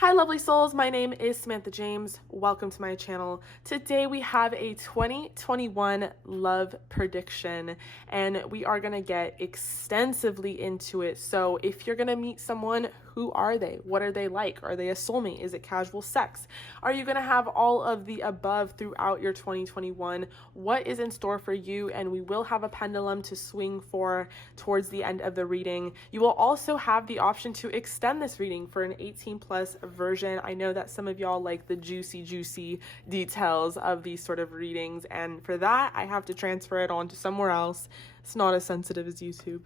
Hi lovely souls, my name is Samantha James. Welcome to my channel. Today we have a 2021 love prediction and we are going to get extensively into it. So if you're going to meet someone, who are they? What are they like? Are they a soulmate? Is it casual sex? Are you going to have all of the above throughout your 2021? What is in store for you? And we will have a pendulum to swing for towards the end of the reading. You will also have the option to extend this reading for an 18+ version. I know that some of y'all like the juicy details of these sort of readings, and for that I have to transfer it on to somewhere else. It's not as sensitive as YouTube.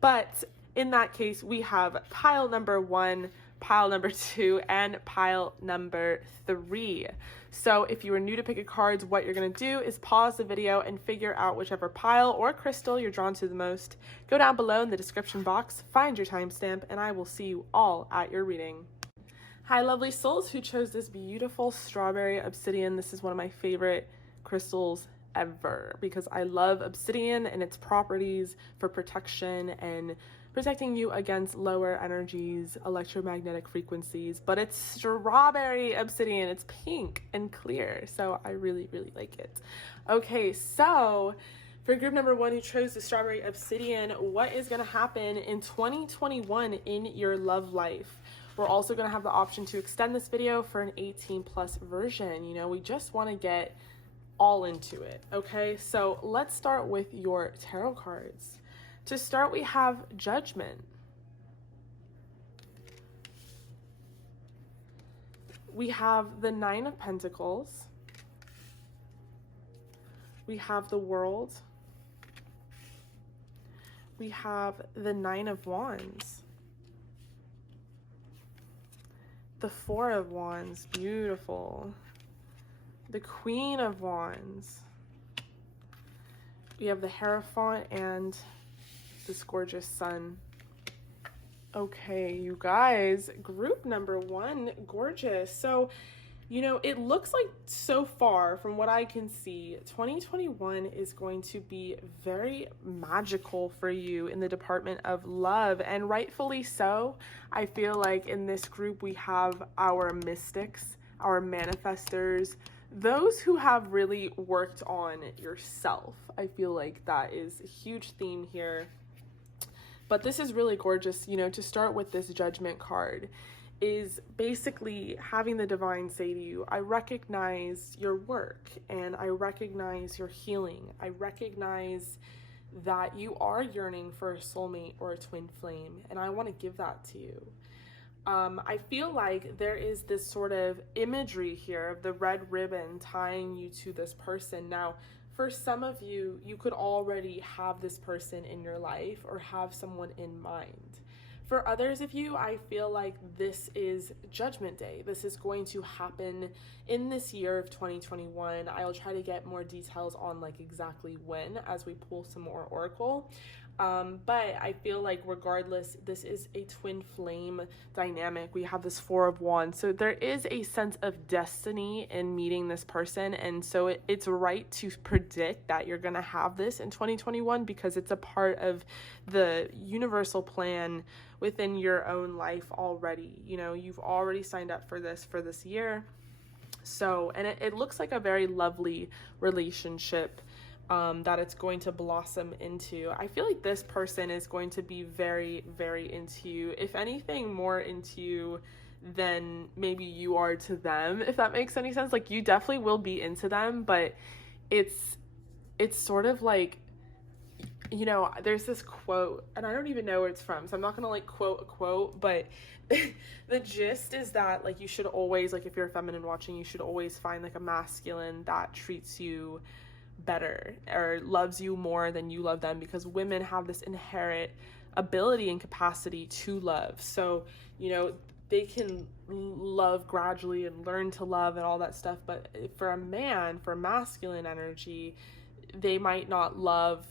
But in that case, we have pile number 1, pile number 2, and pile number 3. So if you are new to pick a cards, what you're going to do is pause the video and figure out whichever pile or crystal you're drawn to the most. Go down below in the description box, find your timestamp, and I will see you all at your reading. Hi lovely souls who chose this beautiful strawberry obsidian. This is one of my favorite crystals ever because I love obsidian and its properties for protection and protecting you against lower energies, electromagnetic frequencies, but it's strawberry obsidian. It's pink and clear, so I really like it. Okay, so for group number 1 who chose the strawberry obsidian, what is going to happen in 2021 in your love life? We're also going to have the option to extend this video for an 18+ version. You know, we just want to get all into it. Okay, so let's start with your tarot cards. To start, we have Judgment. We have the 9 of Pentacles. We have the World. We have the 9 of Wands. The 4 of Wands, beautiful. The Queen of Wands. We have the Hierophant and this gorgeous sun. Okay, you guys, group number 1, gorgeous. So, you know, it looks like so far from what I can see, 2021 is going to be very magical for you in the department of love, and rightfully so. I feel like in this group we have our mystics, our manifestors, those who have really worked on yourself. I feel like that is a huge theme here. But this is really gorgeous, you know, to start with this Judgment card is basically having the divine say to you, I recognize your work and I recognize your healing. I recognize that you are yearning for a soulmate or a twin flame, and I want to give that to you. I feel like there is this sort of imagery here of the red ribbon tying you to this person. Now, for some of you, you could already have this person in your life or have someone in mind. For others of you, I feel like this is Judgment Day. This is going to happen in this year of 2021. I'll try to get more details on like exactly when as we pull some more Oracle. But I feel like regardless, this is a twin flame dynamic. We have this 4 of Wands. So there is a sense of destiny in meeting this person. And so it's right to predict that you're going to have this in 2021 because it's a part of the universal plan within your own life already. You know, you've already signed up for this year. So, and it looks like a very lovely relationship that it's going to blossom into. I feel like this person is going to be very into you. If anything, more into you than maybe you are to them, if that makes any sense. Like, you definitely will be into them, but it's sort of like, you know, there's this quote, and I don't even know where it's from, so I'm not gonna like quote a quote, but the gist is that like you should always, like if you're a feminine watching, you should always find like a masculine that treats you better or loves you more than you love them, because women have this inherent ability and capacity to love. So, you know, they can love gradually and learn to love and all that stuff, but for a man, for masculine energy, they might not love,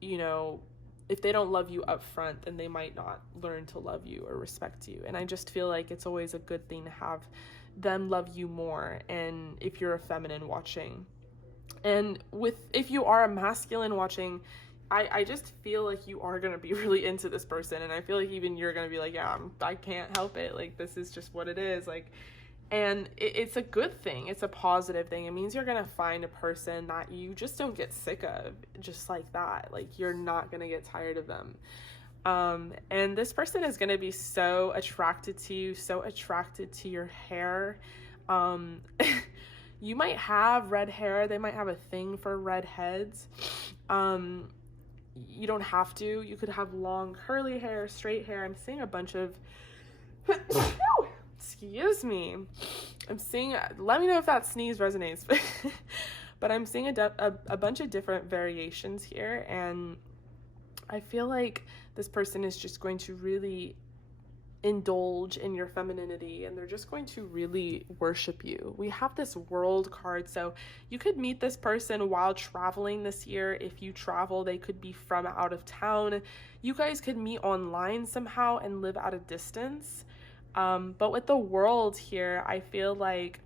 you know, if they don't love you up front, then they might not learn to love you or respect you. And I just feel like it's always a good thing to have them love you more. And if you're a feminine watching, and if you are a masculine watching, I just feel like you are going to be really into this person. And I feel like even you're going to be like, yeah, I can't help it. Like, this is just what it is. Like, and it's a good thing. It's a positive thing. It means you're going to find a person that you just don't get sick of, just like that. Like, you're not going to get tired of them. And this person is going to be so attracted to you, so attracted to your hair. You might have red hair. They might have a thing for redheads. You don't have to. You could have long curly hair, straight hair. I'm seeing a bunch of excuse me. I'm seeing, let me know if that sneeze resonates. But I'm seeing a bunch of different variations here, and I feel like this person is just going to really indulge in your femininity, and they're just going to really worship you. We have this World card, so you could meet this person while traveling this year. If you travel, they could be from out of town. You guys could meet online somehow and live at a distance. But with the World here, I feel like,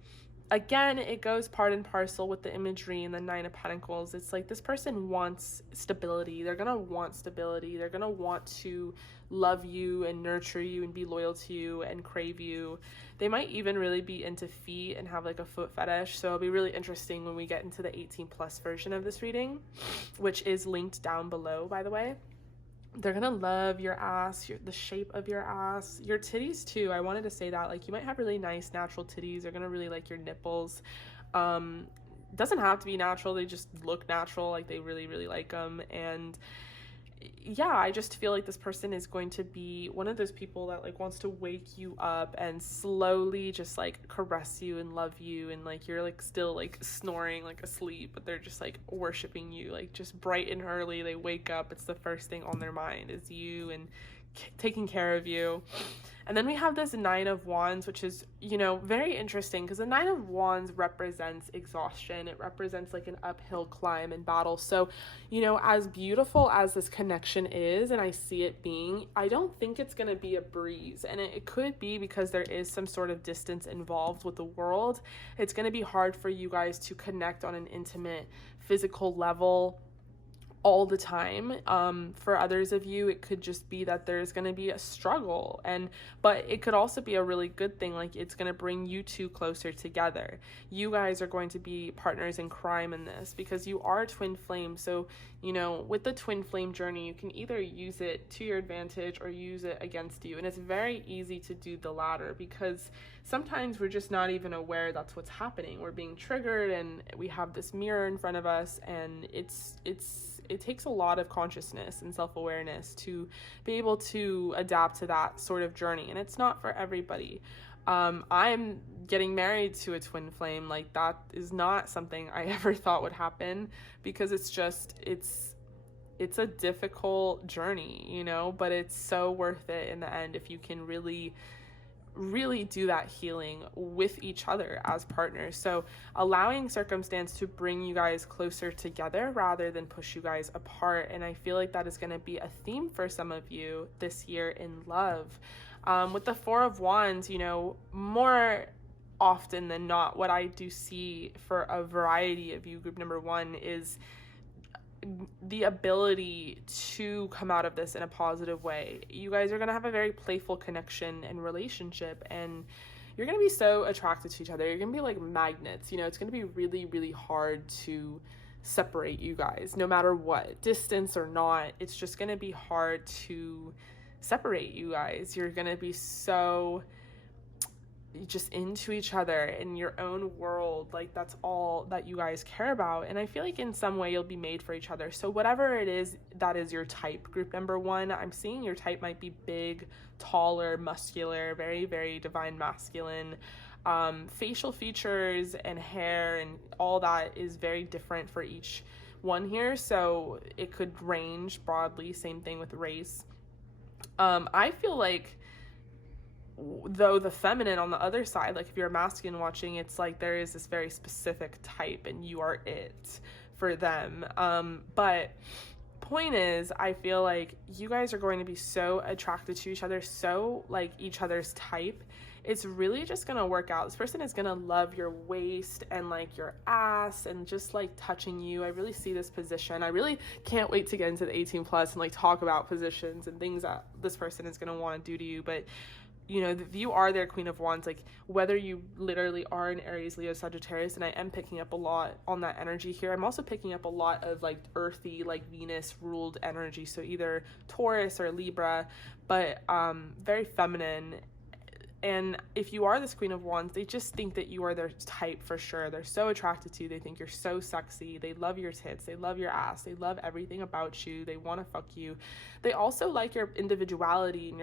again, it goes part and parcel with the imagery and the Nine of Pentacles. It's like this person wants stability. They're going to want stability. They're going to want to love you and nurture you and be loyal to you and crave you. They might even really be into feet and have like a foot fetish. So it'll be really interesting when we get into the 18 plus version of this reading, which is linked down below, by the way. They're gonna love your ass, the shape of your ass, your titties too. I wanted to say that, like, you might have really nice natural titties. They're gonna really like your nipples. Doesn't have to be natural. They just look natural. Like, they really, really like them. And yeah, I just feel like this person is going to be one of those people that like wants to wake you up and slowly just like caress you and love you, and like you're like still like snoring like asleep, but they're just like worshiping you, like just bright and early. They wake up, it's the first thing on their mind is you and taking care of you. And then we have this Nine of Wands, which is, you know, very interesting because the Nine of Wands represents exhaustion. It represents like an uphill climb and battle. So, you know, as beautiful as this connection is, and I see it being, I don't think it's going to be a breeze. And it could be because there is some sort of distance involved with the World. It's going to be hard for you guys to connect on an intimate, physical level all the time. For others of you, it could just be that there's going to be a struggle, but it could also be a really good thing. Like, it's going to bring you two closer together. You guys are going to be partners in crime in this because you are twin flame. So, you know, with the twin flame journey, you can either use it to your advantage or use it against you. And it's very easy to do the latter because sometimes we're just not even aware that's what's happening. We're being triggered and we have this mirror in front of us, and it takes a lot of consciousness and self-awareness to be able to adapt to that sort of journey, and it's not for everybody. I'm getting married to a twin flame. Like, that is not something I ever thought would happen because it's a difficult journey, you know, but it's so worth it in the end if you can really do that healing with each other as partners. So allowing circumstance to bring you guys closer together rather than push you guys apart. And I feel like that is going to be a theme for some of you this year in love. With the Four of Wands, you know, more often than not, what I do see for a variety of you, group number one, is the ability to come out of this in a positive way. You guys are going to have a very playful connection and relationship, and you're going to be so attracted to each other. You're going to be like magnets. You know, it's going to be really, really hard to separate you guys, no matter what, distance or not. It's just going to be hard to separate you guys. You're going to be so just into each other in your own world. Like, that's all that you guys care about. And I feel like in some way you'll be made for each other. So whatever it is that is your type, group number one, I'm seeing your type might be big, taller, muscular, very, very divine masculine. Facial features and hair and all that is very different for each one here. So it could range broadly. Same thing with race. I feel like, though, the feminine on the other side, like if you're a masculine watching, it's like there is this very specific type and you are it for them. But point is, I feel like you guys are going to be so attracted to each other, so like each other's type. it's really just gonna work out. This person is gonna love your waist and like your ass and just like touching you. I really see this position. I really can't wait to get into the 18 plus and like talk about positions and things that this person is gonna want to do to you. But you know, you are their Queen of Wands, like whether you literally are an Aries, Leo, Sagittarius, and I am picking up a lot on that energy here. I'm also picking up a lot of like earthy, like Venus ruled energy. So either Taurus or Libra, but very feminine. And if you are this Queen of Wands, they just think that you are their type for sure. They're so attracted to you. They think you're so sexy. They love your tits. They love your ass. They love everything about you. They want to fuck you. They also like your individuality and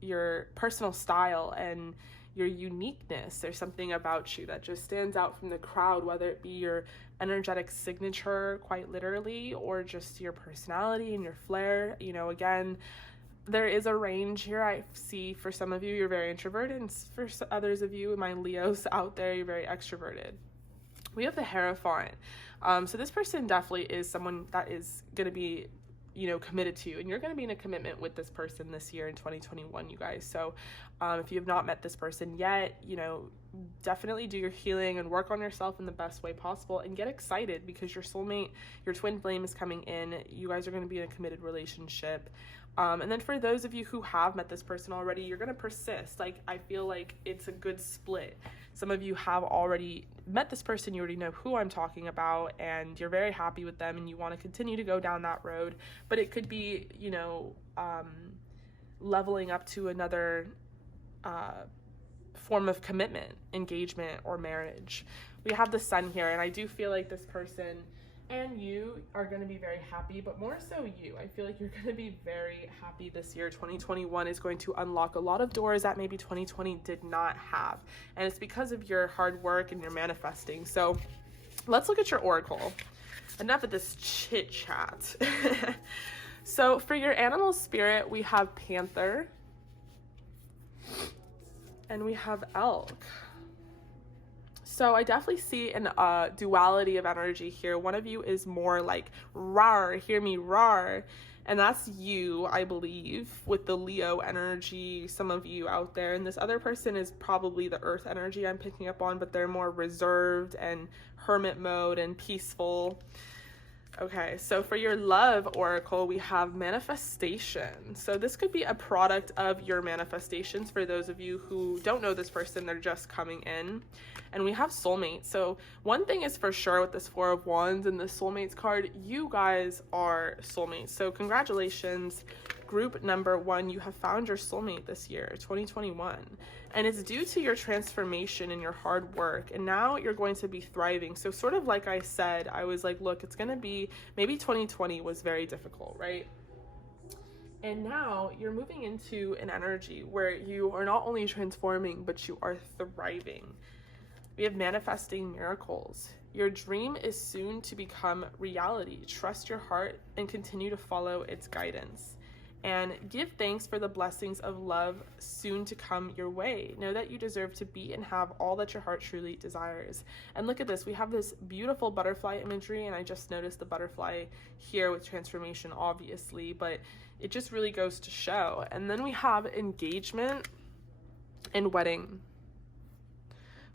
your personal style and your uniqueness. There's something about you that just stands out from the crowd, whether it be your energetic signature, quite literally, or just your personality and your flair. You know, again, there is a range here. I see for some of you, you're very introverted, and for others of you, my Leos out there, you're very extroverted. We have the Hierophant. So this person definitely is someone that is going to be, you know, committed to you, and you're going to be in a commitment with this person this year in 2021, you guys. So if you have not met this person yet, you know, definitely do your healing and work on yourself in the best way possible, and get excited because your soulmate, your twin flame is coming in. You guys are going to be in a committed relationship. And then for those of you who have met this person already, you're going to persist. Like, I feel like it's a good split. Some of you have already met this person, you already know who I'm talking about, and you're very happy with them and you want to continue to go down that road. But it could be, you know, leveling up to another form of commitment, engagement, or marriage. We have the Sun here, and I do feel like this person and you are going to be very happy, but more so you. I feel like you're going to be very happy this year. 2021 is going to unlock a lot of doors that maybe 2020 did not have. And it's because of your hard work and your manifesting. So let's look at your oracle. Enough of this chit chat. So for your animal spirit, we have panther and we have elk. So I definitely see a duality of energy here. One of you is more like rawr, hear me rawr, and that's you, I believe, with the Leo energy, some of you out there. And this other person is probably the earth energy I'm picking up on, but they're more reserved and hermit mode and peaceful. Okay, so for your love oracle, we have manifestation. So this could be a product of your manifestations for those of you who don't know this person, they're just coming in. And we have soulmate. So one thing is for sure with this Four of Wands and the soulmates card, you guys are soulmates. So congratulations, group number 1, you have found your soulmate this year, 2021. And it's due to your transformation and your hard work. And now you're going to be thriving. So sort of like I said, I was like, look, it's going to be, maybe 2020 was very difficult, right? And now you're moving into an energy where you are not only transforming, but you are thriving. We have manifesting miracles. Your dream is soon to become reality. Trust your heart and continue to follow its guidance. And give thanks for the blessings of love soon to come your way. Know that you deserve to be and have all that your heart truly desires. And look at this. We have this beautiful butterfly imagery, and I just noticed the butterfly here with transformation, obviously, but it just really goes to show. And then we have engagement and wedding.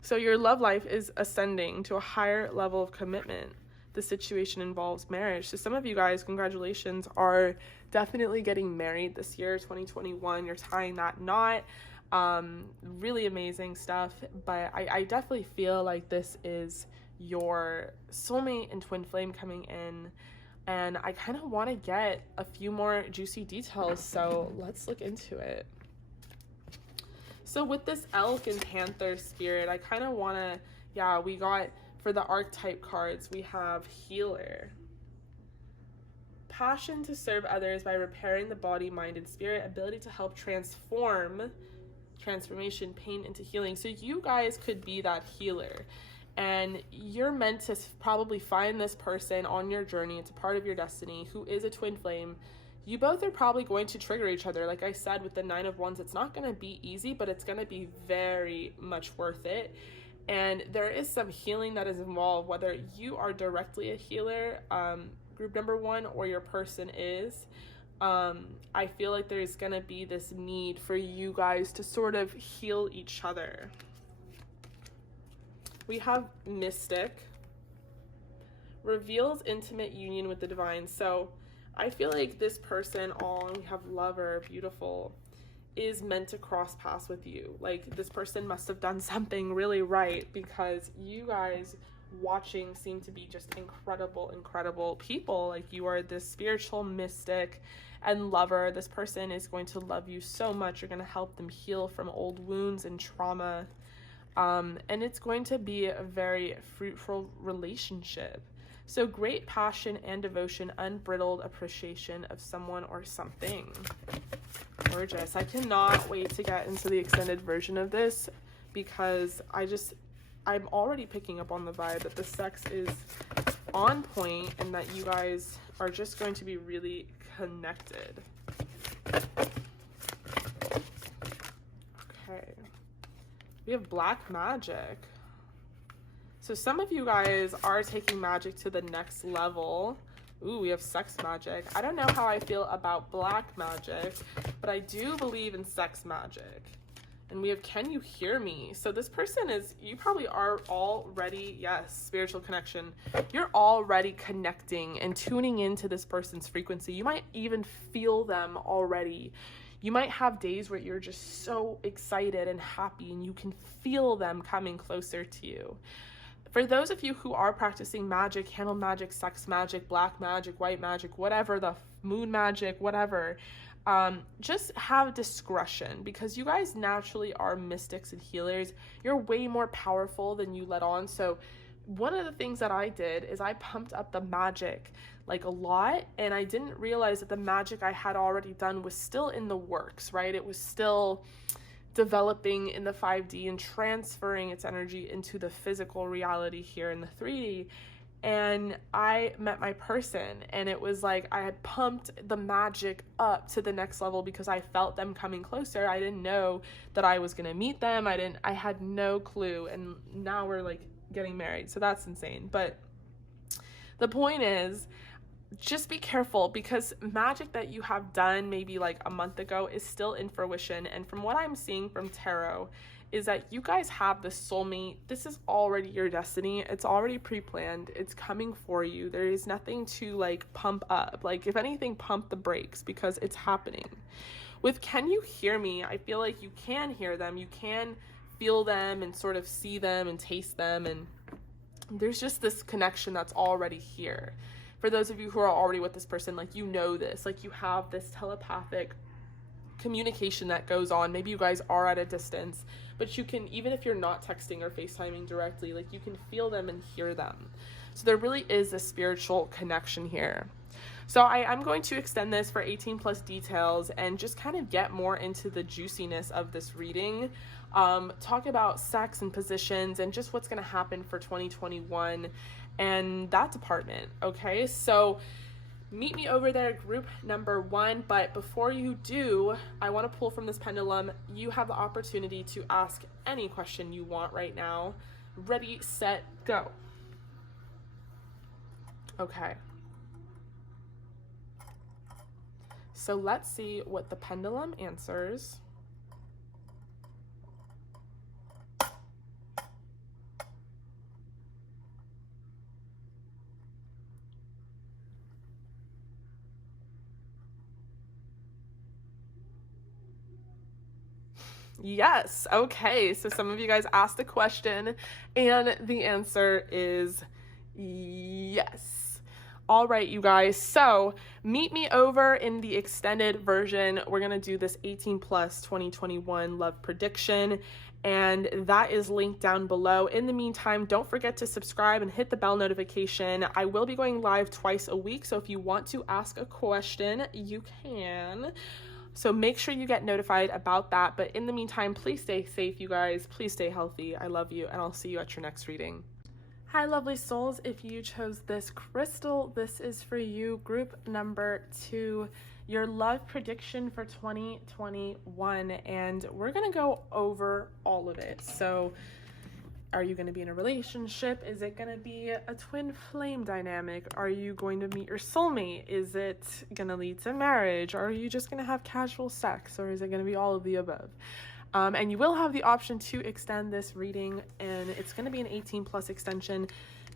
So your love life is ascending to a higher level of commitment. The situation involves marriage. So some of you guys, congratulations, are definitely getting married this year, 2021. You're tying that knot. Really amazing stuff. But I definitely feel like this is your soulmate and twin flame coming in. And I kind of want to get a few more juicy details. So let's look into it. So with this elk and panther spirit, I kind of want to, we got, for the archetype cards, we have healer. Passion to serve others by repairing the body, mind, and spirit. Ability to help transformation, pain into healing. So you guys could be that healer. And you're meant to probably find this person on your journey. It's a part of your destiny who is a twin flame. You both are probably going to trigger each other. Like I said, with the 9 of Wands, it's not going to be easy, but it's going to be very much worth it. And there is some healing that is involved, whether you are directly a healer, group number 1, or your person is. I feel like there's gonna be this need for you guys to sort of heal each other. We have Mystic. Reveals intimate union with the divine. So I feel like this person, we have Lover, beautiful, is meant to cross paths with you. Like, this person must have done something really right, because you guys watching seem to be just incredible people. Like, you are this spiritual mystic and lover. This person is going to love you so much. You're going to help them heal from old wounds and trauma. And it's going to be a very fruitful relationship. So great passion and devotion, unbridled appreciation of someone or something. Gorgeous. I cannot wait to get into the extended version of this, because I'm already picking up on the vibe that the sex is on point and that you guys are just going to be really connected. Okay. We have black magic. So some of you guys are taking magic to the next level. Ooh, we have sex magic. I don't know how I feel about black magic, but I do believe in sex magic. And we have Can You Hear Me? So this person you probably are already, yes, spiritual connection. You're already connecting and tuning into this person's frequency. You might even feel them already. You might have days where you're just so excited and happy and you can feel them coming closer to you. For those of you who are practicing magic, candle magic, sex magic, black magic, white magic, whatever, the moon magic, whatever, just have discretion, because you guys naturally are mystics and healers. You're way more powerful than you let on. So one of the things that I did is I pumped up the magic like a lot, and I didn't realize that the magic I had already done was still in the works, right? It was still developing in the 5D and transferring its energy into the physical reality here in the 3D. And I met my person, and it was like I had pumped the magic up to the next level because I felt them coming closer. I didn't know that I was going to meet them. I had no clue. And now we're like getting married. So that's insane. But the point is, just be careful, because magic that you have done maybe like a month ago is still in fruition. And from what I'm seeing from tarot is that you guys have this soulmate. This is already your destiny. It's already pre-planned. It's coming for you. There is nothing to like pump up. Like, if anything, pump the brakes, because it's happening. With Can You Hear Me? I feel like you can hear them. You can feel them and sort of see them and taste them. And there's just this connection that's already here. For those of you who are already with this person, like, you know this, like, you have this telepathic communication that goes on. Maybe you guys are at a distance, but you can, even if you're not texting or FaceTiming directly, like, you can feel them and hear them. So there really is a spiritual connection here. So I'm going to extend this for 18 plus details and just kind of get more into the juiciness of this reading. Talk about sex and positions and just what's going to happen for 2021 and that department. Okay, so meet me over there, group number 1. But before you do, I want to pull from this pendulum. You have the opportunity to ask any question you want right now. Ready, set, go. Okay. So let's see what the pendulum answers. Yes. Okay. So some of you guys asked the question and the answer is yes. All right, you guys. So meet me over in the extended version. We're going to do this 18 plus 2021 love prediction, and that is linked down below. In the meantime, don't forget to subscribe and hit the bell notification. I will be going live twice a week. So if you want to ask a question, you can. So make sure you get notified about that. But in the meantime, please stay safe, you guys. Please stay healthy. I love you, and I'll see you at your next reading. Hi, lovely souls. If you chose this crystal, this is for you. Group number 2, your love prediction for 2021. And we're going to go over all of it. So Are you going to be in a relationship? Is it going to be a twin flame dynamic? Are you going to meet your soulmate? Is it going to lead to marriage? Or are you just going to have casual sex? Or is it going to be all of the above? And you will have the option to extend this reading, and it's going to be an 18+ extension.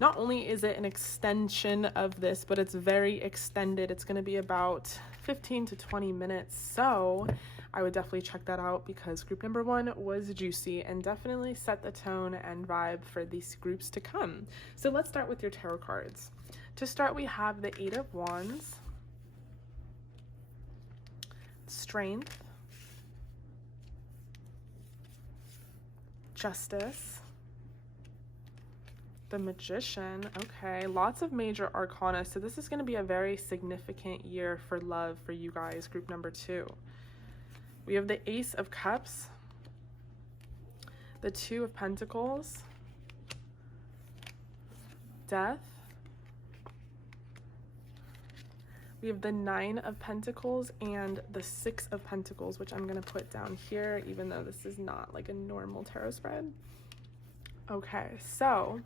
Not only is it an extension of this, but it's very extended. It's going to be about 15 to 20 minutes. So I would definitely check that out, because group number 1 was juicy and definitely set the tone and vibe for these groups to come. So let's start with your tarot cards. To start, we have the 8 of Wands, Strength, Justice, the Magician. Okay, lots of major arcana. So this is going to be a very significant year for love for you guys, group number 2. We have the Ace of Cups, the 2 of Pentacles, Death. We have the 9 of Pentacles and the 6 of Pentacles, which I'm going to put down here, even though this is not like a normal tarot spread. Okay, so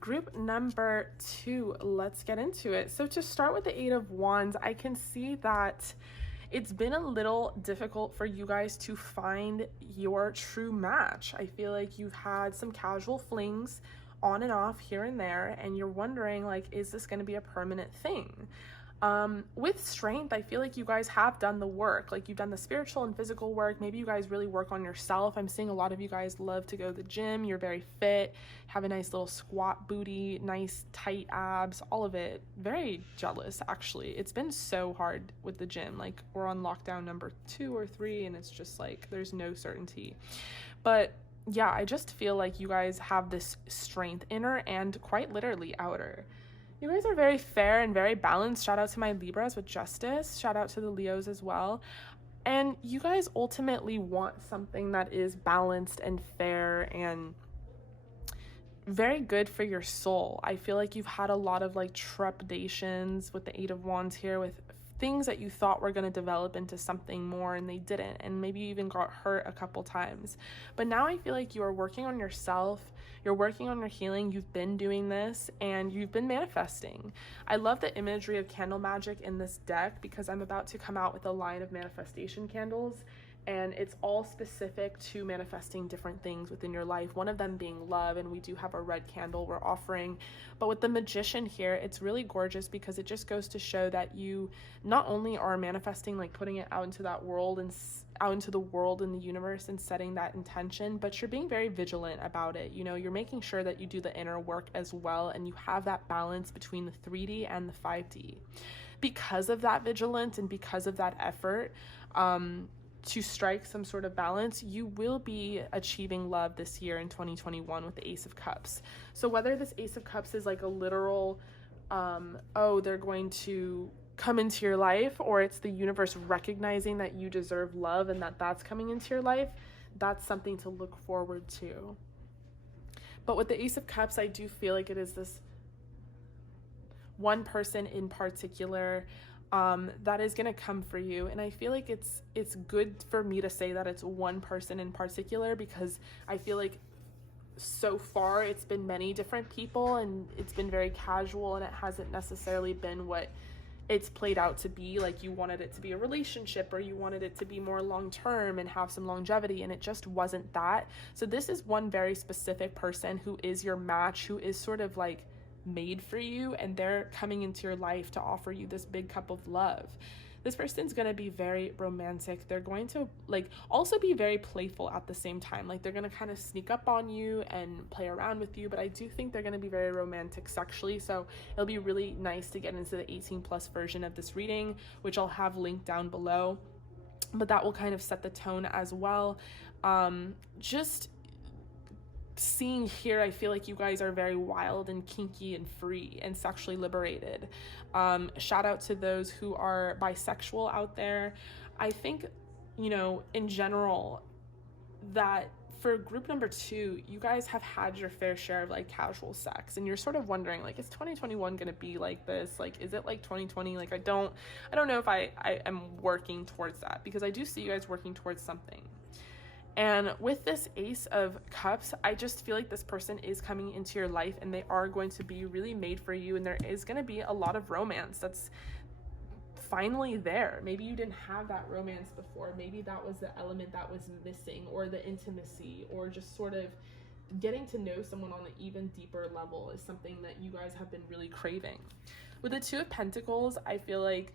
group number 2, let's get into it. So to start with the 8 of Wands, I can see that it's been a little difficult for you guys to find your true match. I feel like you've had some casual flings on and off here and there, and you're wondering, like, is this going to be a permanent thing? With Strength, I feel like you guys have done the work. Like, you've done the spiritual and physical work. Maybe you guys really work on yourself. I'm seeing a lot of you guys love to go to the gym. You're very fit, have a nice little squat booty, nice tight abs, all of it. Very jealous, actually. It's been so hard with the gym. Like, we're on lockdown number 2 or 3, and it's just like there's no certainty. But yeah, I just feel like you guys have this strength, inner and quite literally outer. You guys are very fair and very balanced. Shout out to my Libras with Justice. Shout out to the Leos as well. And you guys ultimately want something that is balanced and fair and very good for your soul. I feel like you've had a lot of like trepidations with the 8 of Wands here, with things that you thought were going to develop into something more and they didn't, and maybe you even got hurt a couple times. But now I feel like you are working on yourself, you're working on your healing, you've been doing this, and you've been manifesting. I love the imagery of candle magic in this deck, because I'm about to come out with a line of manifestation candles, and it's all specific to manifesting different things within your life, one of them being love, and we do have a red candle we're offering. But with the Magician here, it's really gorgeous, because it just goes to show that you not only are manifesting, like putting it out into that world and out into the world and the universe and setting that intention, but you're being very vigilant about it. You know, you're making sure that you do the inner work as well, and you have that balance between the 3D and the 5D. Because of that vigilance and because of that effort, to strike some sort of balance, you will be achieving love this year in 2021 with the Ace of Cups. So whether this Ace of Cups is like a literal, oh, they're going to come into your life, or it's the universe recognizing that you deserve love and that that's coming into your life, that's something to look forward to. But with the Ace of Cups, I do feel like it is this one person in particular that is going to come for you. And I feel like it's good for me to say that it's one person in particular, because I feel like so far it's been many different people and it's been very casual, and it hasn't necessarily been what it's played out to be. Like, you wanted it to be a relationship, or you wanted it to be more long-term and have some longevity, and it just wasn't that. So this is one very specific person who is your match, who is sort of like made for you, and they're coming into your life to offer you this big cup of love. This person's going to be very romantic. They're going to like also be very playful at the same time. Like, they're going to kind of sneak up on you and play around with you, but I do think they're going to be very romantic sexually. So it'll be really nice to get into the 18+ version of this reading, which I'll have linked down below, but that will kind of set the tone as well. Just seeing here, I feel like you guys are very wild and kinky and free and sexually liberated. Shout out to those who are bisexual out there. I think, you know, in general, that for group number 2, you guys have had your fair share of like casual sex, and you're sort of wondering, like, is 2021 gonna be like this? Like, is it like 2020? Like, I don't know if I am working towards that, because I do see you guys working towards something. And with this Ace of Cups, I just feel like this person is coming into your life and they are going to be really made for you, and there is going to be a lot of romance that's finally there. Maybe you didn't have that romance before. Maybe that was the element that was missing, or the intimacy, or just sort of getting to know someone on an even deeper level is something that you guys have been really craving. With the Two of Pentacles, I feel like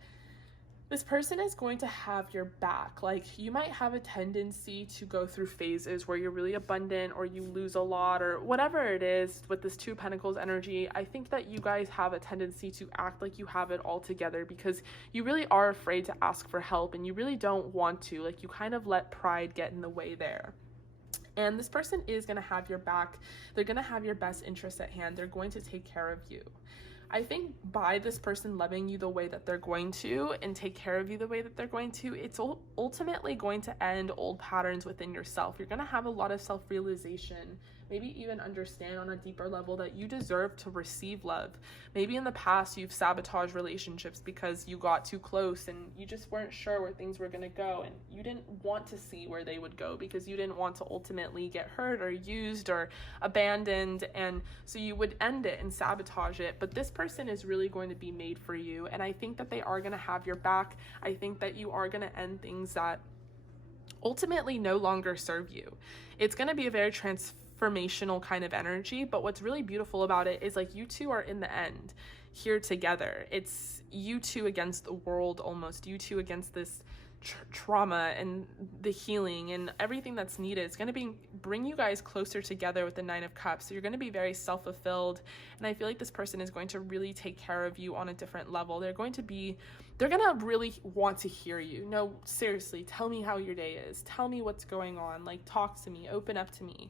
this person is going to have your back. Like, you might have a tendency to go through phases where you're really abundant or you lose a lot or whatever it is. With this Two of Pentacles energy, I think that you guys have a tendency to act like you have it all together because you really are afraid to ask for help and you really don't want to. Like, you kind of let pride get in the way there. And this person is going to have your back. They're going to have your best interests at hand. They're going to take care of you. I think by this person loving you the way that they're going to and take care of you the way that they're going to, it's ultimately going to end old patterns within yourself. You're going to have a lot of self-realization, maybe even understand on a deeper level that you deserve to receive love. Maybe in the past you've sabotaged relationships because you got too close and you just weren't sure where things were going to go, and you didn't want to see where they would go because you didn't want to ultimately get hurt or used or abandoned, and so you would end it and sabotage it. But this person is really going to be made for you, and I think that they are going to have your back. I think that you are going to end things that ultimately no longer serve you. It's going to be a very transformational kind of energy, but what's really beautiful about it is like you two are in the end here together. It's you two against the world, almost you two against this trauma and the healing and everything that's needed. It's going to bring you guys closer together with the Nine of Cups. So you're going to be very self-fulfilled, and I feel like this person is going to really take care of you on a different level. They're going to really want to hear you. No, seriously, tell me how your day is. Tell me what's going on. Like, talk to me, open up to me.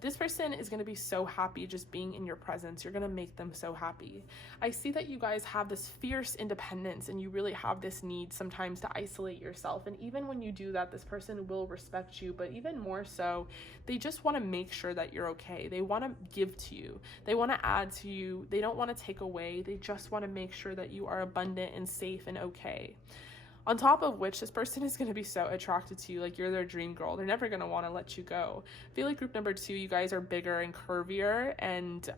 This person is going to be so happy just being in your presence. You're going to make them so happy. I see that you guys have this fierce independence and you really have this need sometimes to isolate yourself. And even when you do that, this person will respect you, but even more so, they just want to make sure that you're okay. They want to give to you. They want to add to you. They don't want to take away. They just want to make sure that you are abundant and safe and okay. On top of which, this person is going to be so attracted to you, like you're their dream girl. They're never going to want to let you go. I feel like group number 2, you guys are bigger and curvier and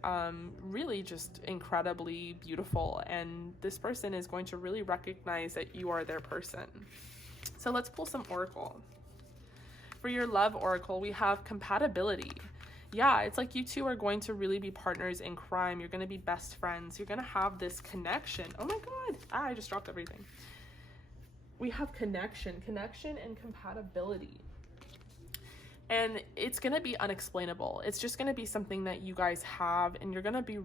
really just incredibly beautiful. And this person is going to really recognize that you are their person. So let's pull some oracle. For your love oracle, we have compatibility. Yeah, it's like you two are going to really be partners in crime. You're going to be best friends. You're going to have this connection. Oh my God, I just dropped everything. We have connection and compatibility. And it's going to be unexplainable. It's just going to be something that you guys have, and you're going to be,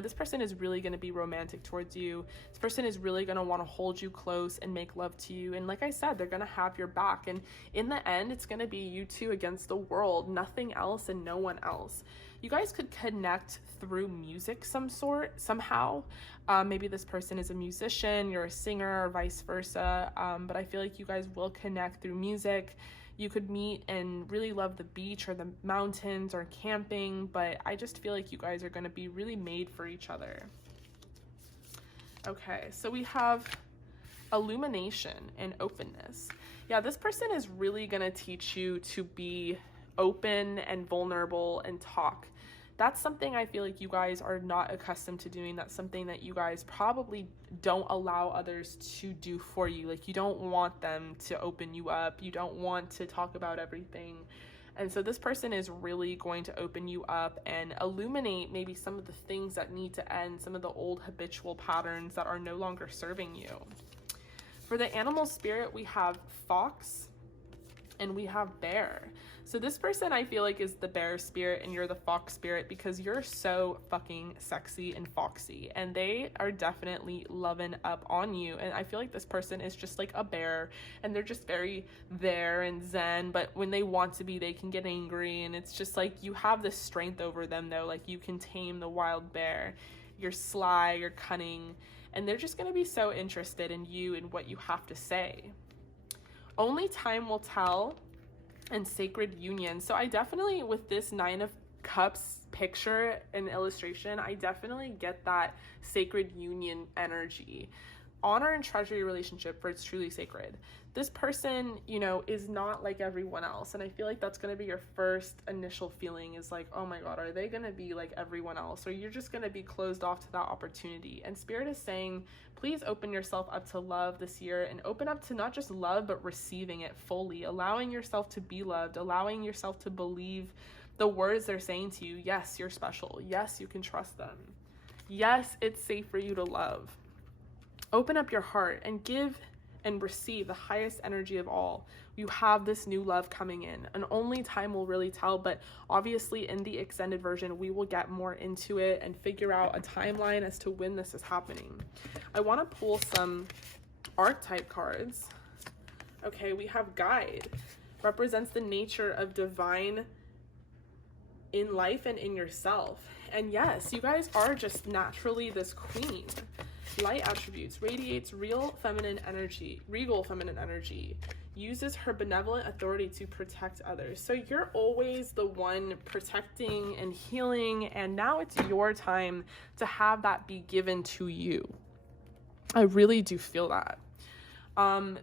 this person is really going to be romantic towards you. This person is really going to want to hold you close and make love to you. And like I said, they're going to have your back. And in the end, it's going to be you two against the world, nothing else and no one else. You guys could connect through music somehow. Maybe this person is a musician, you're a singer, or vice versa. But I feel like you guys will connect through music. You could meet and really love the beach or the mountains or camping, but I just feel like you guys are going to be really made for each other. Okay, so we have illumination and openness. Yeah, this person is really going to teach you to be open and vulnerable and talk. That's something I feel like you guys are not accustomed to doing. That's something that you guys probably don't allow others to do for you. Like, you don't want them to open you up. You don't want to talk about everything. And so this person is really going to open you up and illuminate maybe some of the things that need to end, some of the old habitual patterns that are no longer serving you. For the animal spirit, we have fox and we have bear. So this person I feel like is the bear spirit and you're the fox spirit because you're so fucking sexy and foxy, and they are definitely loving up on you. And I feel like this person is just like a bear and they're just very there and zen, but when they want to be, they can get angry, and it's just like you have this strength over them though. Like, you can tame the wild bear. You're sly, you're cunning, and they're just going to be so interested in you and what you have to say. Only time will tell and sacred union. So I definitely, with this Nine of Cups picture and illustration, I definitely get that sacred union energy. honor and treasure your relationship, for it's truly sacred. This person, you know, is not like everyone else. And I feel like that's going to be your first initial feeling, is like, oh my God, are they going to be like everyone else? Or you're just going to be closed off to that opportunity. And Spirit is saying, please open yourself up to love this year, and open up to not just love, but receiving it fully, allowing yourself to be loved, allowing yourself to believe the words they're saying to you. Yes, you're special. Yes, you can trust them. Yes, it's safe for you to love. Open up your heart and give and receive the highest energy of all. You have this new love coming in, and only time will really tell. But obviously in the extended version, we will get more into it and figure out a timeline as to when this is happening. I want to pull some archetype cards. Okay, we have Guide. Represents the nature of divine in life and in yourself. And yes, you guys are just naturally this queen. Light attributes, radiates regal feminine energy, uses her benevolent authority to protect others. So you're always the one protecting and healing, and now it's your time to have that be given to you. I really do feel that.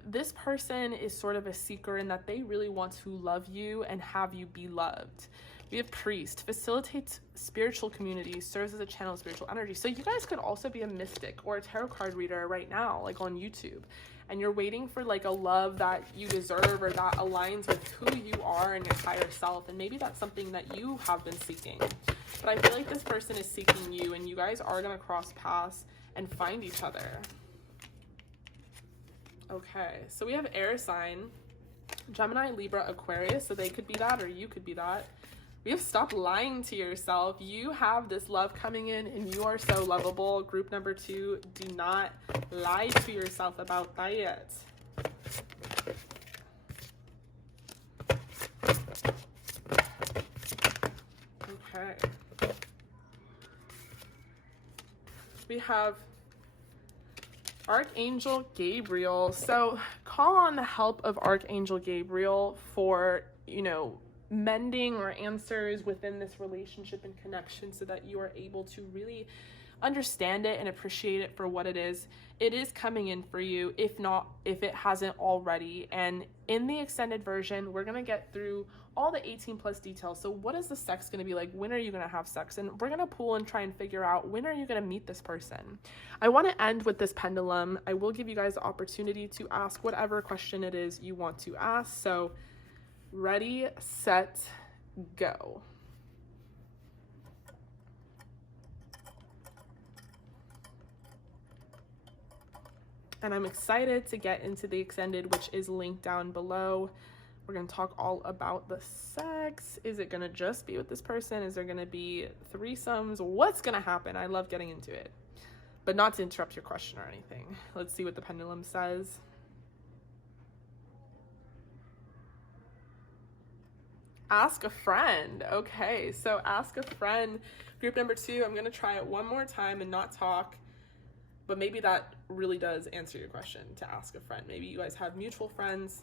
This person is sort of a seeker in that they really want to love you and have you be loved. We have Priest, facilitates spiritual community, serves as a channel of spiritual energy. So you guys could also be a mystic or a tarot card reader right now, like on YouTube, and you're waiting for like a love that you deserve or that aligns with who you are and your higher self. And maybe that's something that you have been seeking. But I feel like this person is seeking you, and you guys are going to cross paths and find each other. Okay, so we have air sign, Gemini, Libra, Aquarius. So they could be that, or you could be that. We have stop lying to yourself. You have this love coming in, and you are so lovable. Group number 2, do not lie to yourself about that. Okay. We have Archangel Gabriel. So call on the help of Archangel Gabriel for, you know, mending or answers within this relationship and connection, so that you are able to really understand it and appreciate it for what it is. It is coming in for you, if it hasn't already. And in the extended version, we're going to get through all the 18 plus details. So what is the sex going to be like? When are you going to have sex? And we're going to pull and try and figure out, when are you going to meet this person? I want to end with this pendulum. I will give you guys the opportunity to ask whatever question it is you want to ask. So ready, set, go. And I'm excited to get into the extended, which is linked down below. We're going to talk all about the sex. Is it going to just be with this person? Is there going to be threesomes? What's going to happen? I love getting into it, but not to interrupt your question or anything. Let's see what the pendulum says. Ask a friend. Okay, so ask a friend. Group number 2, I'm going to try it one more time and not talk, but maybe that really does answer your question, to ask a friend. Maybe you guys have mutual friends.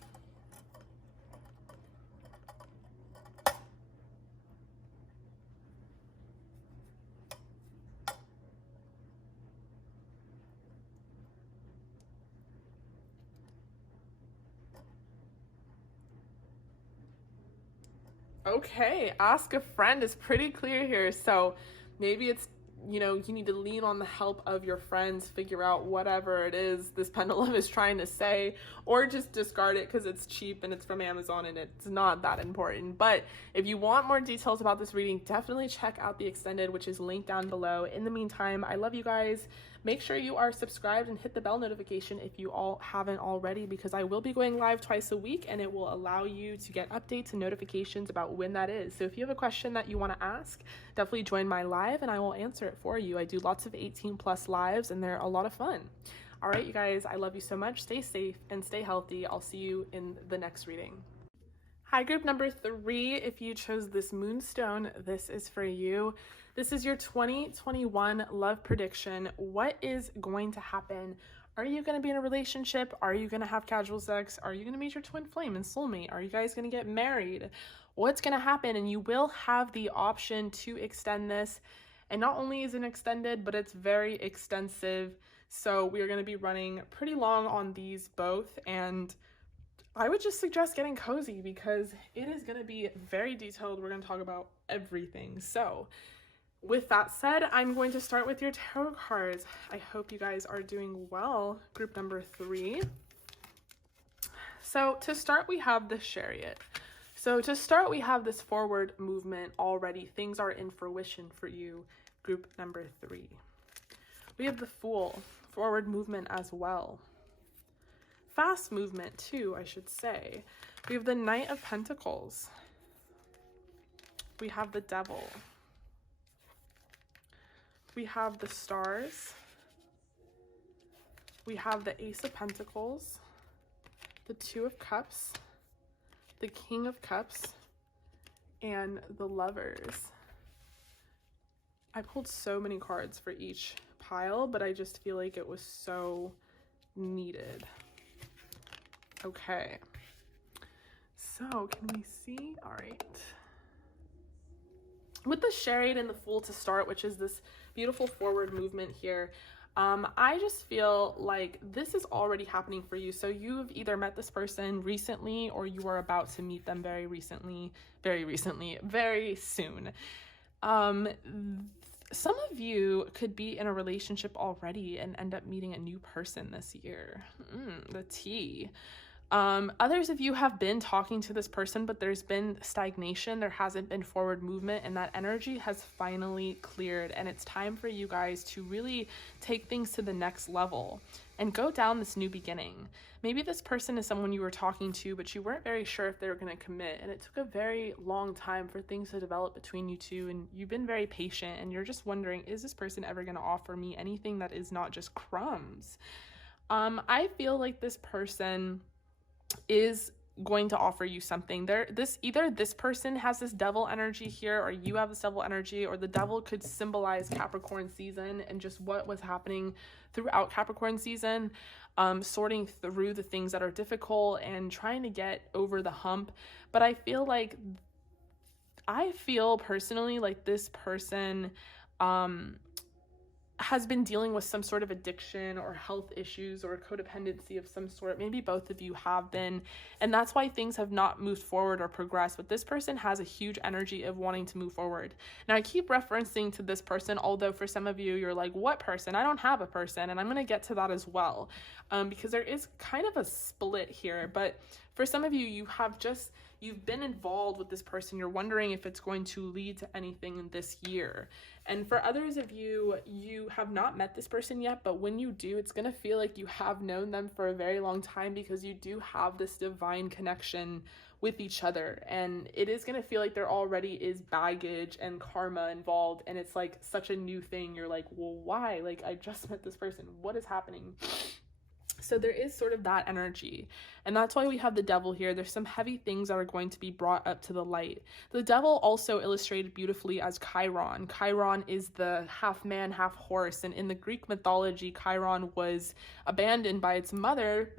Okay, ask a friend is pretty clear here. So maybe it's, you know, you need to lean on the help of your friends, figure out whatever it is this pendulum is trying to say, or just discard it because it's cheap and it's from Amazon and it's not that important. But if you want more details about this reading, definitely check out the extended, which is linked down below. In the meantime, I love you guys. Make sure you are subscribed and hit the bell notification if you all haven't already, because I will be going live twice a week, and it will allow you to get updates and notifications about when that is. So if you have a question that you want to ask, definitely join my live and I will answer it for you. I do lots of 18 plus lives and they're a lot of fun. All right, you guys, I love you so much. Stay safe and stay healthy. I'll see you in the next reading. Hi, group number 3. If you chose this moonstone, this is for you. This is your 2021 love prediction. What is going to happen? Are you going to be in a relationship? Are you going to have casual sex? Are you going to meet your twin flame and soulmate? Are you guys going to get married? What's going to happen? And you will have the option to extend this. And not only is it extended, but it's very extensive. So we are going to be running pretty long on these both, and I would just suggest getting cozy because it is going to be very detailed. We're going to talk about everything. So with that said, I'm going to start with your tarot cards. I hope you guys are doing well. Group number 3. So to start, we have the Chariot. So to start, we have this forward movement already. Things are in fruition for you, group number 3. We have the Fool, forward movement as well. Fast movement too, I should say. We have the Knight of Pentacles. We have the Devil. We have the Stars. We have the Ace of Pentacles, the Two of Cups, the King of Cups, and the Lovers. I pulled so many cards for each pile, but I just feel like it was so needed. Okay. So, can we see? All right. With the Chariot and the Fool to start, which is this beautiful forward movement here, I just feel like this is already happening for you. So you've either met this person recently or you are about to meet them very soon. Some of you could be in a relationship already and end up meeting a new person this year. The tea. Others of you have been talking to this person, but there's been stagnation. There hasn't been forward movement, and that energy has finally cleared. And it's time for you guys to really take things to the next level and go down this new beginning. Maybe this person is someone you were talking to, but you weren't very sure if they were going to commit. And it took a very long time for things to develop between you two. And you've been very patient and you're just wondering, is this person ever going to offer me anything that is not just crumbs? I feel like this person is going to offer you something. Either this person has this devil energy here, or you have this devil energy, or the devil could symbolize Capricorn season and just what was happening throughout Capricorn season, sorting through the things that are difficult and trying to get over the hump. But I feel personally like this person has been dealing with some sort of addiction or health issues or codependency of some sort. Maybe both of you have been, and that's why things have not moved forward or progressed. But this person has a huge energy of wanting to move forward. Now, I keep referencing to this person, although for some of you, you're like, what person? I don't have a person. And I'm going to get to that as well, because there is kind of a split here. But for some of you, you've been involved with this person. You're wondering if it's going to lead to anything in this year. And for others of you, you have not met this person yet, but when you do, it's going to feel like you have known them for a very long time, because you do have this divine connection with each other. And it is going to feel like there already is baggage and karma involved. And it's like such a new thing. You're like, well, why? Like, I just met this person. What is happening? So there is sort of that energy. And that's why we have the Devil here. There's some heavy things that are going to be brought up to the light. The Devil also illustrated beautifully as Chiron. Chiron is the half man, half horse. And in the Greek mythology, Chiron was abandoned by his mother,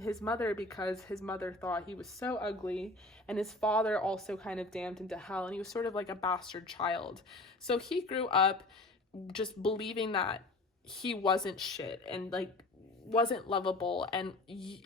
because his mother thought he was so ugly. And his father also kind of damned him to hell. And he was sort of like a bastard child. So he grew up just believing that he wasn't shit and like wasn't lovable, and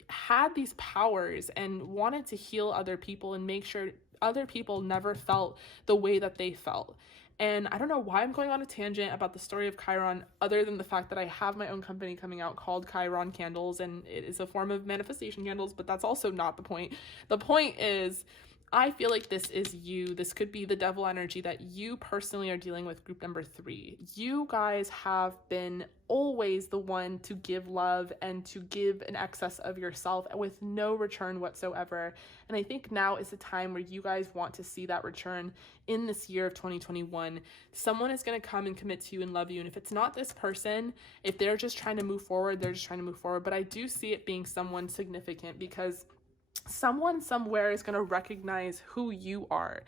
had these powers and wanted to heal other people and make sure other people never felt the way that they felt. And I don't know why I'm going on a tangent about the story of Chiron, other than the fact that I have my own company coming out called Chiron Candles, and it is a form of manifestation candles, but that's also not the point. The point is, I feel like this is you. This could be the devil energy that you personally are dealing with, group number 3. You guys have been always the one to give love and to give an excess of yourself with no return whatsoever. And I think now is the time where you guys want to see that return in this year of 2021. Someone is going to come and commit to you and love you. And if it's not this person, if they're just trying to move forward, they're just trying to move forward. But I do see it being someone significant, because someone somewhere is going to recognize who you are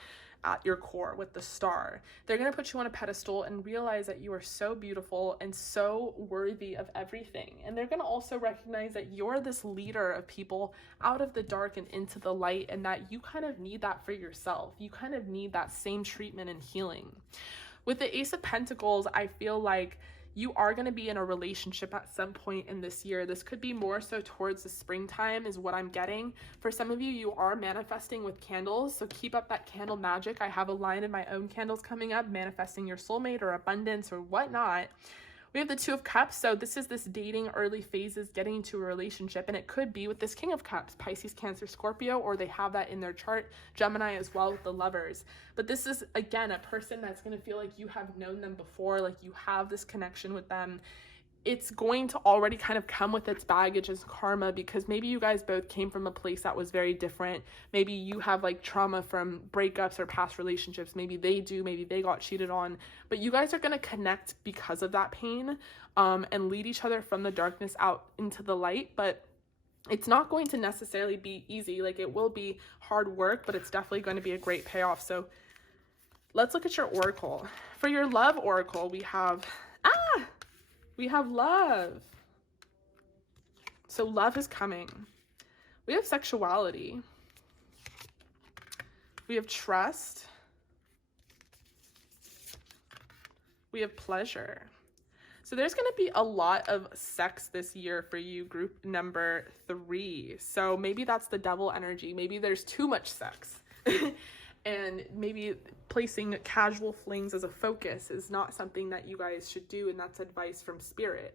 at your core with the star. They're going to put you on a pedestal and realize that you are so beautiful and so worthy of everything. And they're going to also recognize that you're this leader of people out of the dark and into the light, and that you kind of need that for yourself. You kind of need that same treatment and healing. With the Ace of Pentacles, I feel like you are going to be in a relationship at some point in this year. This could be more so towards the springtime is what I'm getting. For some of you, you are manifesting with candles, so keep up that candle magic. I have a line in my own candles coming up, manifesting your soulmate or abundance or whatnot. We have the Two of Cups, so this is this dating early phases, getting into a relationship, and it could be with this King of Cups, Pisces, Cancer, Scorpio, or they have that in their chart, Gemini as well with the Lovers. But this is, again, a person that's going to feel like you have known them before, like you have this connection with them. It's going to already kind of come with its baggage as karma, because maybe you guys both came from a place that was very different. Maybe you have like trauma from breakups or past relationships. Maybe they do. Maybe they got cheated on. But you guys are going to connect because of that pain, and lead each other from the darkness out into the light. But it's not going to necessarily be easy. Like, it will be hard work, but it's definitely going to be a great payoff. So let's look at your oracle. For your love oracle, we have love. So love is coming. We have sexuality. We have trust. We have pleasure. So there's going to be a lot of sex this year for you, group number 3. So maybe that's the devil energy. Maybe there's too much sex. And maybe placing casual flings as a focus is not something that you guys should do, and that's advice from spirit.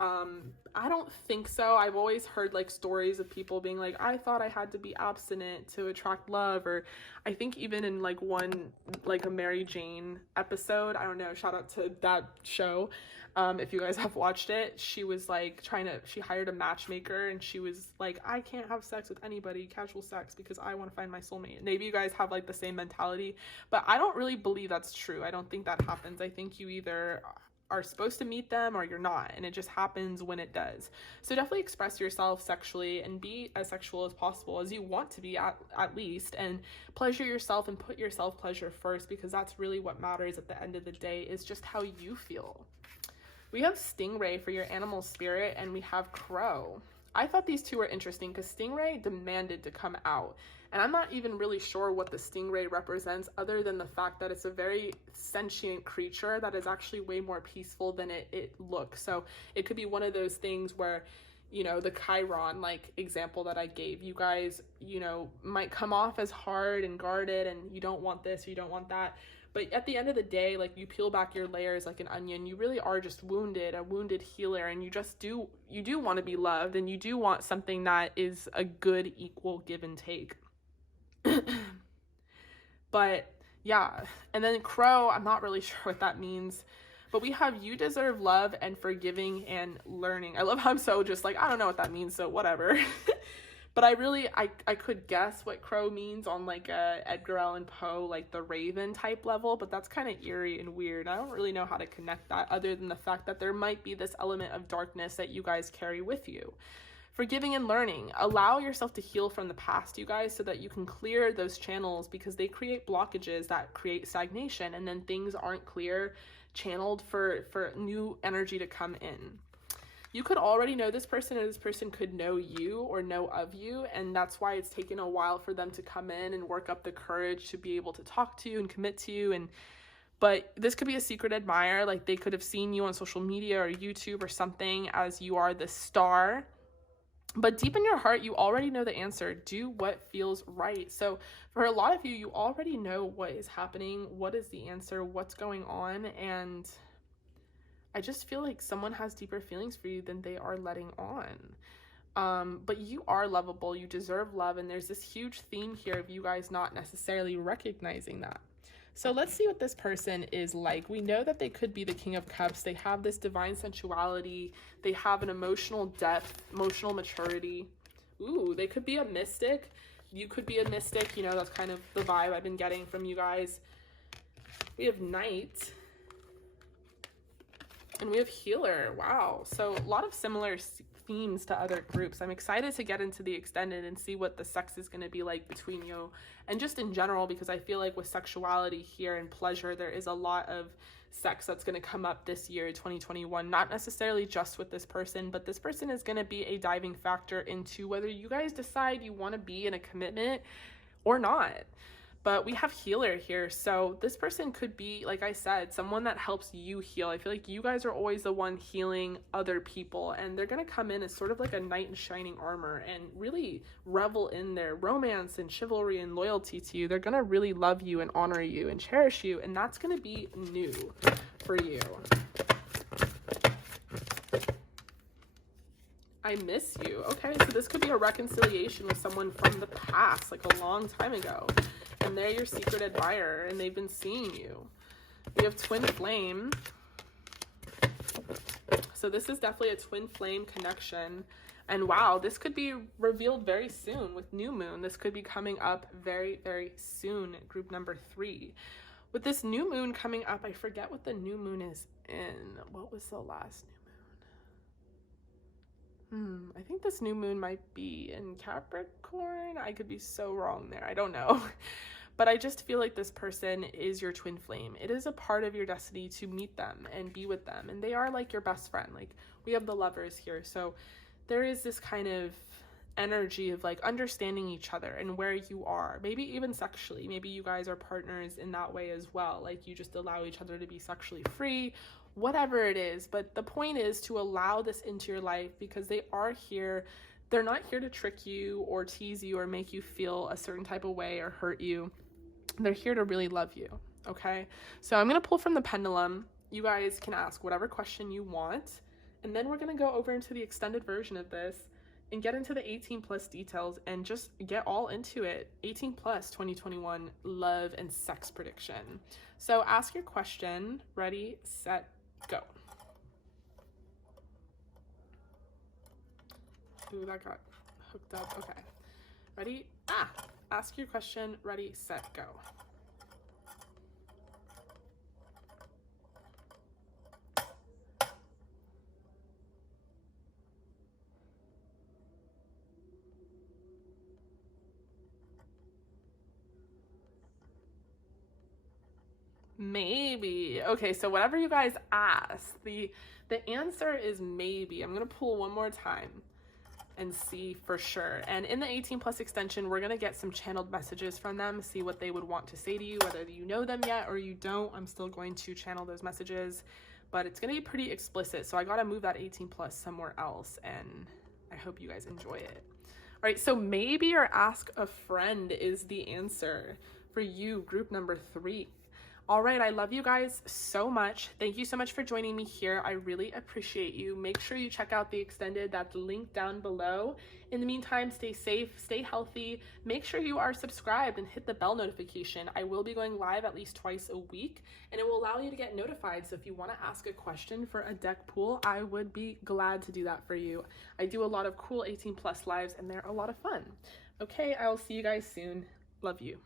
I don't think so. I've always heard like stories of people being like, I thought I had to be abstinent to attract love, or I think even in like one, like a Mary Jane episode, I don't know, shout out to that show. If you guys have watched it, she was like she hired a matchmaker, and she was like, I can't have sex with anybody, casual sex, because I want to find my soulmate. Maybe you guys have like the same mentality, but I don't really believe that's true. I don't think that happens. I think you either are supposed to meet them or you're not, and it just happens when it does. So definitely express yourself sexually and be as sexual as possible, as you want to be at least, and pleasure yourself and put your self pleasure first, because that's really what matters at the end of the day, is just how you feel. We have Stingray for your animal spirit, and we have Crow. I thought these two were interesting because Stingray demanded to come out. And I'm not even really sure what the Stingray represents, other than the fact that it's a very sentient creature that is actually way more peaceful than it looks. So it could be one of those things where, you know, the Chiron like example that I gave, you guys, you know, might come off as hard and guarded, and you don't want this or you don't want that. But at the end of the day, like, you peel back your layers like an onion, you really are just wounded, a wounded healer, and you do want to be loved, and you do want something that is a good equal give and take. But yeah, and then Crow, I'm not really sure what that means, but we have you deserve love and forgiving and learning. I love how I'm so just like, I don't know what that means, so whatever. But I could guess what Crow means on like a Edgar Allan Poe, like the Raven type level, but that's kind of eerie and weird. I don't really know how to connect that, other than the fact that there might be this element of darkness that you guys carry with you. Forgiving and learning. Allow yourself to heal from the past, you guys, so that you can clear those channels, because they create blockages that create stagnation, and then things aren't clear, channeled for new energy to come in. You could already know this person, or this person could know you or know of you, and that's why it's taken a while for them to come in and work up the courage to be able to talk to you and commit to you. But this could be a secret admirer, like they could have seen you on social media or YouTube or something as you are the star. But deep in your heart, you already know the answer. Do what feels right. So for a lot of you, you already know what is happening, what is the answer, what's going on, and I just feel like someone has deeper feelings for you than they are letting on. But you are lovable, you deserve love, and there's this huge theme here of you guys not necessarily recognizing that. So let's see what this person is like. We know that they could be the King of Cups. They have this divine sensuality. They have an emotional depth, emotional maturity. Ooh, they could be a mystic. You could be a mystic. You know, that's kind of the vibe I've been getting from you guys. We have Knight. And we have Healer. Wow. So a lot of similar themes to other groups. I'm excited to get into the extended and see what the sex is going to be like between you, and just in general, because I feel like with sexuality here and pleasure, there is a lot of sex that's going to come up this year, 2021, not necessarily just with this person, but this person is going to be a diving factor into whether you guys decide you want to be in a commitment or not. But we have healer here. So this person could be, like I said, someone that helps you heal. I feel like you guys are always the one healing other people, and they're going to come in as sort of like a knight in shining armor and really revel in their romance and chivalry and loyalty to you. They're going to really love you and honor you and cherish you, and that's going to be new for you. I miss you. Okay, so this could be a reconciliation with someone from the past, like a long time ago. And they're your secret admirer, and they've been seeing you. We have twin flame. So this is definitely a twin flame connection. And wow, this could be revealed very soon with new moon. This could be coming up very, very soon, group number 3. With this new moon coming up, I forget what the new moon is in. What was the last new moon? I think this new moon might be in Capricorn. I could be so wrong there. I don't know. But I just feel like this person is your twin flame. It is a part of your destiny to meet them and be with them. And they are like your best friend. Like, we have the lovers here. So there is this kind of energy of like understanding each other and where you are. Maybe even sexually. Maybe you guys are partners in that way as well. Like, you just allow each other to be sexually free. Whatever it is. But the point is to allow this into your life, because they are here. They're not here to trick you or tease you or make you feel a certain type of way or hurt you. They're here to really love you, okay? So I'm going to pull from the pendulum. You guys can ask whatever question you want, and then we're going to go over into the extended version of this and get into the 18 plus details and just get all into it. 18 plus 2021 love and sex prediction. So ask your question. Ready, set, go. Ooh, that got hooked up. Okay. Ready? Ask your question. Ready, set, go. Maybe. Okay, so whatever you guys ask, the answer is maybe. I'm going to pull one more time and see for sure. And in the 18 plus extension, we're going to get some channeled messages from them, see what they would want to say to you, whether you know them yet or you don't. I'm still going to channel those messages, but it's going to be pretty explicit. So I got to move that 18 plus somewhere else, and I hope you guys enjoy it. All right, so maybe or ask a friend is the answer for you, group number 3. All right, I love you guys so much. Thank you so much for joining me here. I really appreciate you. Make sure you check out the extended. That's linked down below. In the meantime, stay safe, stay healthy. Make sure you are subscribed and hit the bell notification. I will be going live at least twice a week, and it will allow you to get notified. So if you want to ask a question for a deck pool, I would be glad to do that for you. I do a lot of cool 18 plus lives, and they're a lot of fun. Okay, I will see you guys soon. Love you.